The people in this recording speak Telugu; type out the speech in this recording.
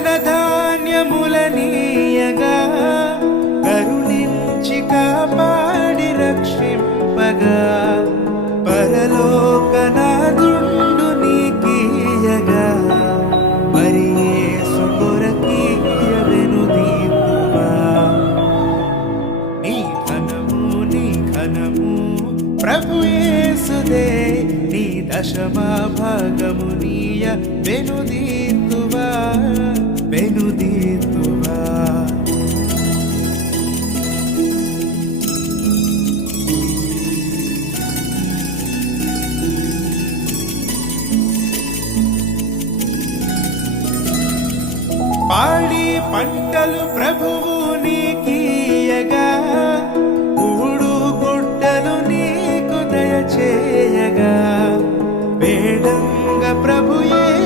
ధనధాన్యములనీయగా కరుణించి కాపాడి రక్షింపగా పరలోకనాథుండు నీకీయగా మరి యేసు కొరకీయవెను దీతువా నీ ఘనము ప్రభు యేసుదే నీ దశమా భాగము నీయ వెనుదీతువా వెనుదీతువా పాడి పంటలు ప్రభువు నీకీయగా